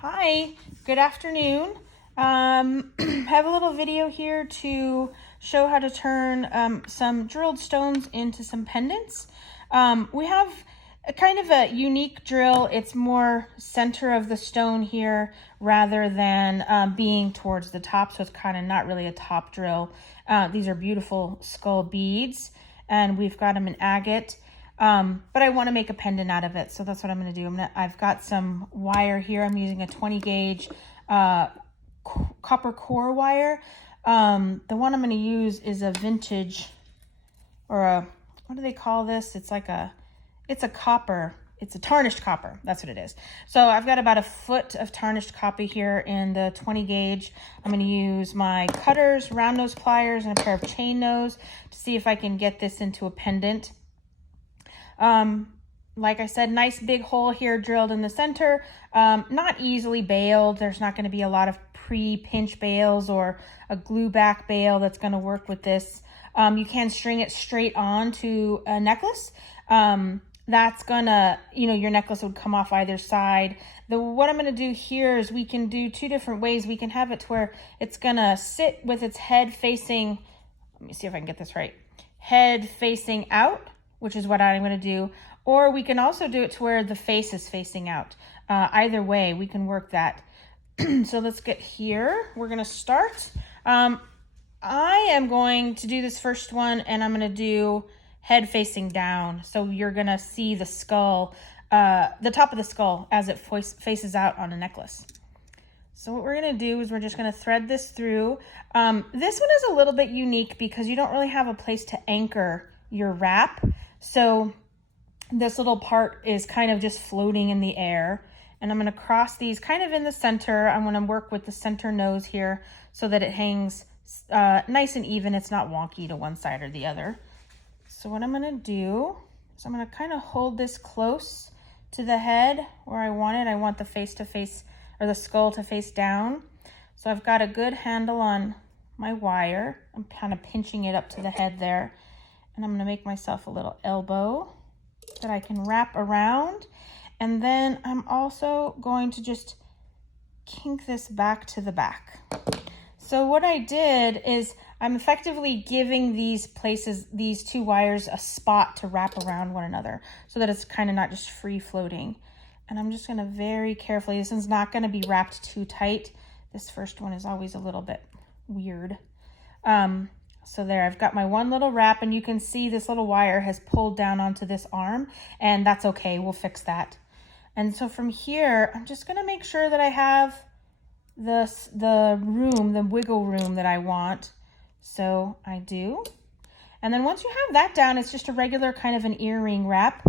Hi, good afternoon. Have a little video here to show how to turn some drilled stones into some pendants. We have a kind of a unique drill. It's more center of the stone here rather than being towards the top, so it's kind of not really a top drill. These are beautiful skull beads, and we've got them in agate. But I want to make a pendant out of it, so that's what I'm going to do. I've got some wire here. I'm using a 20 gauge copper core wire. The one I'm going to use is a vintage, or what do they call this? It's a copper. It's a tarnished copper. That's what it is. So I've got about a foot of tarnished copper here in the 20 gauge. I'm going to use my cutters, round nose pliers, and a pair of chain nose to see if I can get this into a pendant. Like I said, nice big hole here drilled in the center, not easily bailed. There's not going to be a lot of pre-pinch bails or a glue back bail that's going to work with this. You can string it straight on to a necklace. That's gonna, your necklace would come off either side. What I'm going to do here is we can do two different ways. We can have it to where it's going to sit with its head facing, let me see if I can get this right, head facing out, which is what I'm going to do. Or we can also do it to where the face is facing out. Either way, we can work that. So let's get here. We're going to start. I am going to do this first one, and I'm going to do head facing down. So you're going to see the skull, the top of the skull as it faces out on a necklace. So what we're going to do is we're just going to thread this through. This one is a little bit unique because you don't really have a place to anchor your wrap. So this little part is kind of just floating in the air, and I'm going to cross these kind of in the center. I'm going to work with the center nose here so that it hangs nice and even. It's not wonky to one side or the other. So what I'm going to do is I'm going to kind of hold this close to the head where I want it. I want the face to face, or the skull to face down. So I've got a good handle on my wire. I'm kind of pinching it up to the head there. And I'm going to make myself a little elbow that I can wrap around. And then I'm also going to just kink this back to the back. So what I did is I'm effectively giving these two wires, a spot to wrap around one another so that it's kind of not just free floating. And I'm just going to very carefully, this one's not going to be wrapped too tight. This first one is always a little bit weird. So there, I've got my one little wrap, and you can see this little wire has pulled down onto this arm, and that's okay. We'll fix that. And so from here, I'm just going to make sure that I have the wiggle room that I want. So I do. And then once you have that down, it's just a regular kind of an earring wrap.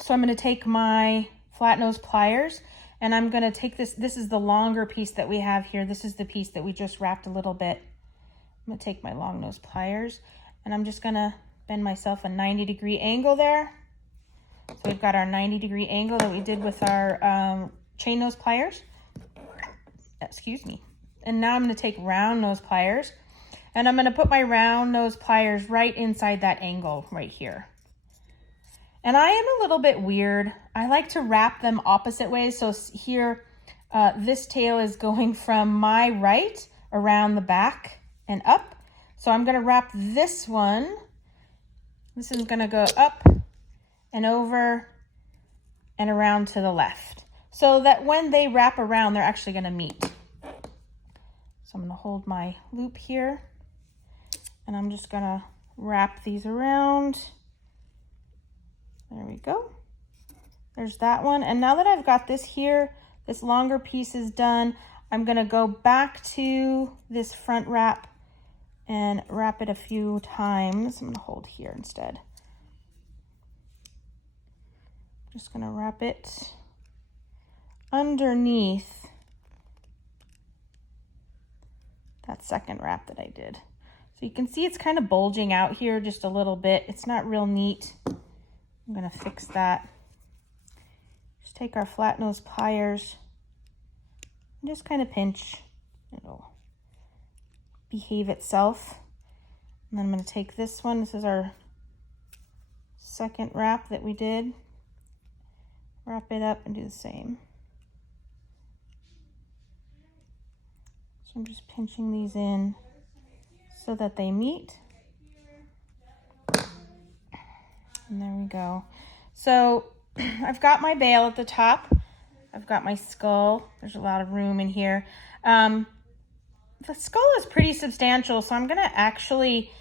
So I'm going to take my flat nose pliers, and I'm going to take this. This is the longer piece that we have here. This is the piece that we just wrapped a little bit. I'm going to take my long nose pliers, and I'm just going to bend myself a 90-degree angle there. So we've got our 90-degree angle that we did with our chain nose pliers. Excuse me. And now I'm going to take round nose pliers, and I'm going to put my round nose pliers right inside that angle right here. And I am a little bit weird. I like to wrap them opposite ways. So here, this tail is going from my right around the back and up. So I'm going to wrap this one. This is going to go up and over and around to the left, so that when they wrap around, they're actually going to meet. So I'm going to hold my loop here, and I'm just going to wrap these around. There we go. There's that one. And now that I've got this here, this longer piece is done, I'm going to go back to this front wrap and wrap it a few times. I'm going to hold here instead. Just going to wrap it underneath that second wrap that I did. So you can see it's kind of bulging out here just a little bit. It's not real neat. I'm going to fix that. Just take our flat nose pliers and just kind of pinch. It'll behave itself. And then I'm going to take this one. This is our second wrap that we did. Wrap it up and do the same. I'm just pinching these in so that they meet. And there we go. So I've got my bail at the top. I've got my skull. There's a lot of room in here. The skull is pretty substantial, so I'm gonna actually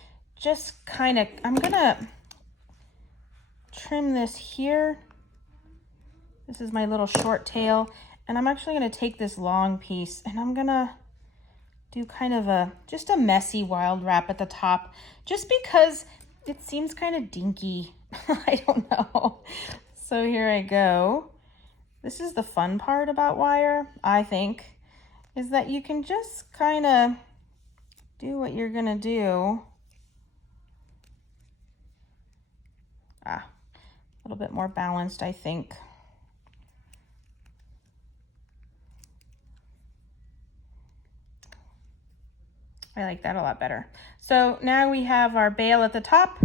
just I'm gonna trim this here. This is my little short tail, and I'm actually gonna take this long piece and I'm gonna do kind of just a messy wild wrap at the top, just because it seems kind of dinky. I don't know. So here I go. This is the fun part about wire, I think, is that you can just kind of do what you're gonna do. A little bit more balanced, I think. I like that a lot better. So now we have our bail at the top.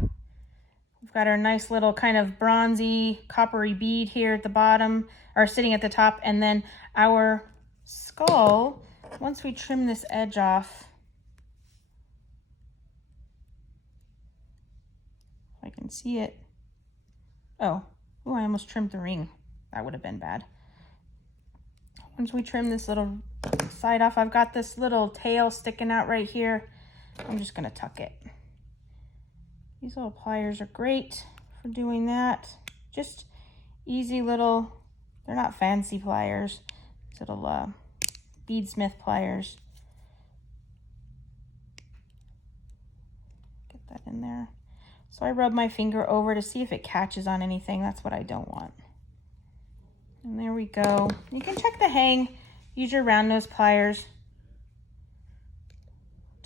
We've got our nice little kind of bronzy, coppery bead here at the bottom, or sitting at the top, and then our skull, once we trim this edge off, if I can see it. Oh, I almost trimmed the ring. That would have been bad. Once we trim this little side off, I've got this little tail sticking out right here. I'm just gonna tuck it. These little pliers are great for doing that. Just easy little, they're not fancy pliers. These little beadsmith pliers. Get that in there. So I rub my finger over to see if it catches on anything. That's what I don't want. And there we go. You can check the hang. Use your round nose pliers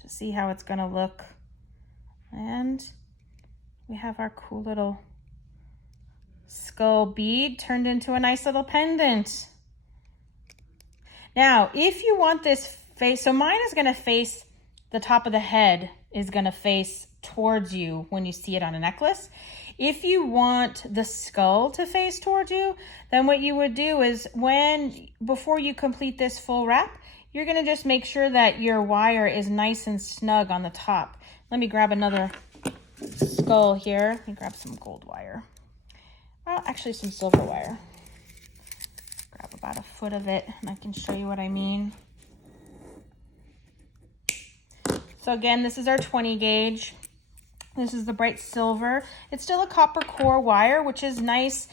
to see how it's gonna look. And we have our cool little skull bead turned into a nice little pendant. Now, if you want this face, so mine is gonna face, the top of the head is gonna face towards you when you see it on a necklace. If you want the skull to face towards you, then what you would do is before you complete this full wrap, you're gonna just make sure that your wire is nice and snug on the top. Let me grab another skull here. Let me grab some gold wire. Well, actually some silver wire. Grab about a foot of it and I can show you what I mean. So again, this is our 20 gauge. This is the bright silver. It's still a copper core wire, which is nice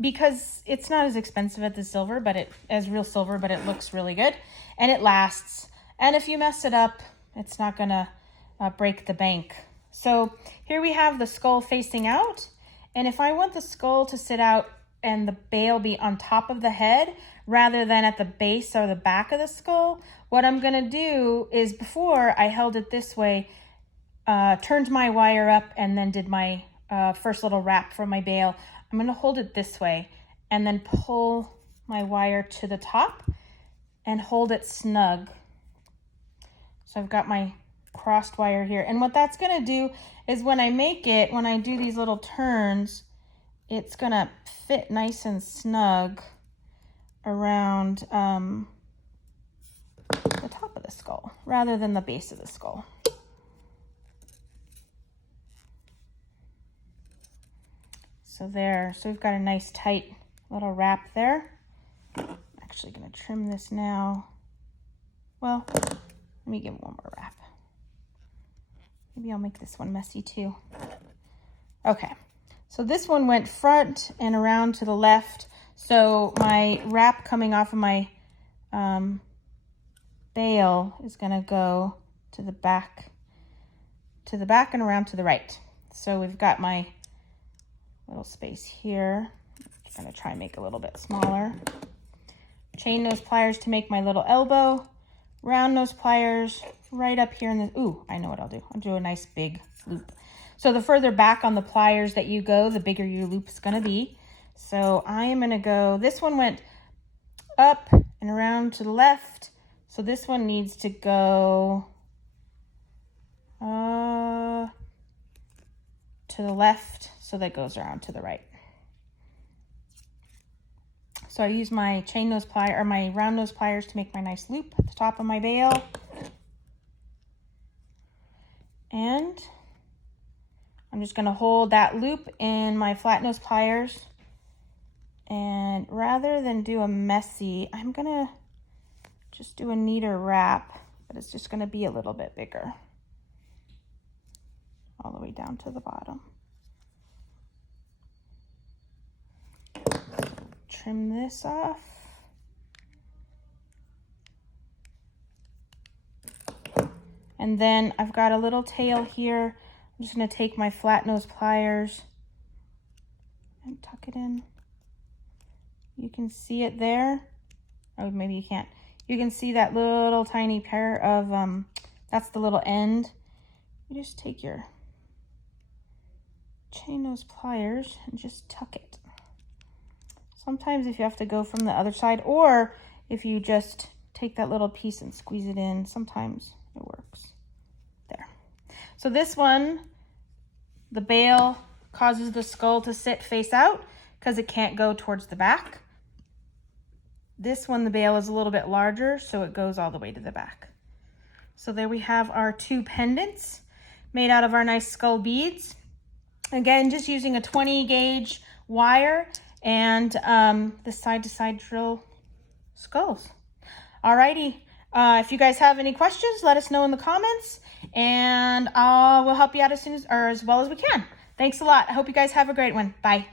because it's not as expensive as the silver, as real silver, but it looks really good and it lasts. And if you mess it up, it's not gonna break the bank. So here we have the skull facing out. And if I want the skull to sit out and the bail be on top of the head rather than at the base or the back of the skull, what I'm gonna do is, before I held it this way, turned my wire up and then did my first little wrap for my bail, I'm gonna hold it this way and then pull my wire to the top and hold it snug. So I've got my crossed wire here. And what that's gonna do is when I do these little turns, it's gonna fit nice and snug around the top of the skull rather than the base of the skull. So we've got a nice tight little wrap there. I'm actually gonna trim this now. Well, let me give it one more wrap. Maybe I'll make this one messy too. Okay, so this one went front and around to the left. So my wrap coming off of my bail is gonna go to the back and around to the right. So we've got my little space here. I'm gonna try and make a little bit smaller. Chain nose pliers to make my little elbow. Round nose pliers right up here in the, ooh, I know what I'll do. I'll do a nice big loop. So the further back on the pliers that you go, the bigger your loop is gonna be. So I am gonna go, this one went up and around to the left. So this one needs to go to the left, so that goes around to the right. So I use my chain nose plier or my round nose pliers to make my nice loop at the top of my bail. I'm just gonna hold that loop in my flat nose pliers, and rather than do a messy, I'm gonna just do a neater wrap, but it's just gonna be a little bit bigger all the way down to the bottom. Trim this off. And then I've got a little tail here. I'm just gonna take my flat nose pliers and tuck it in. You can see it there. Oh, maybe you can't. You can see that little tiny pair of, that's the little end. You just take your chain nose pliers and just tuck it. Sometimes if you have to go from the other side, or if you just take that little piece and squeeze it in, sometimes it works. There. So this one, the bail causes the skull to sit face out because it can't go towards the back. This one, the bail is a little bit larger, so it goes all the way to the back. So there we have our 2 pendants made out of our nice skull beads. Again, just using a 20 gauge wire and the side-to-side drill skulls. Alrighty, if you guys have any questions, let us know in the comments, and we'll help you out as well as we can. Thanks a lot. I hope you guys have a great one. Bye.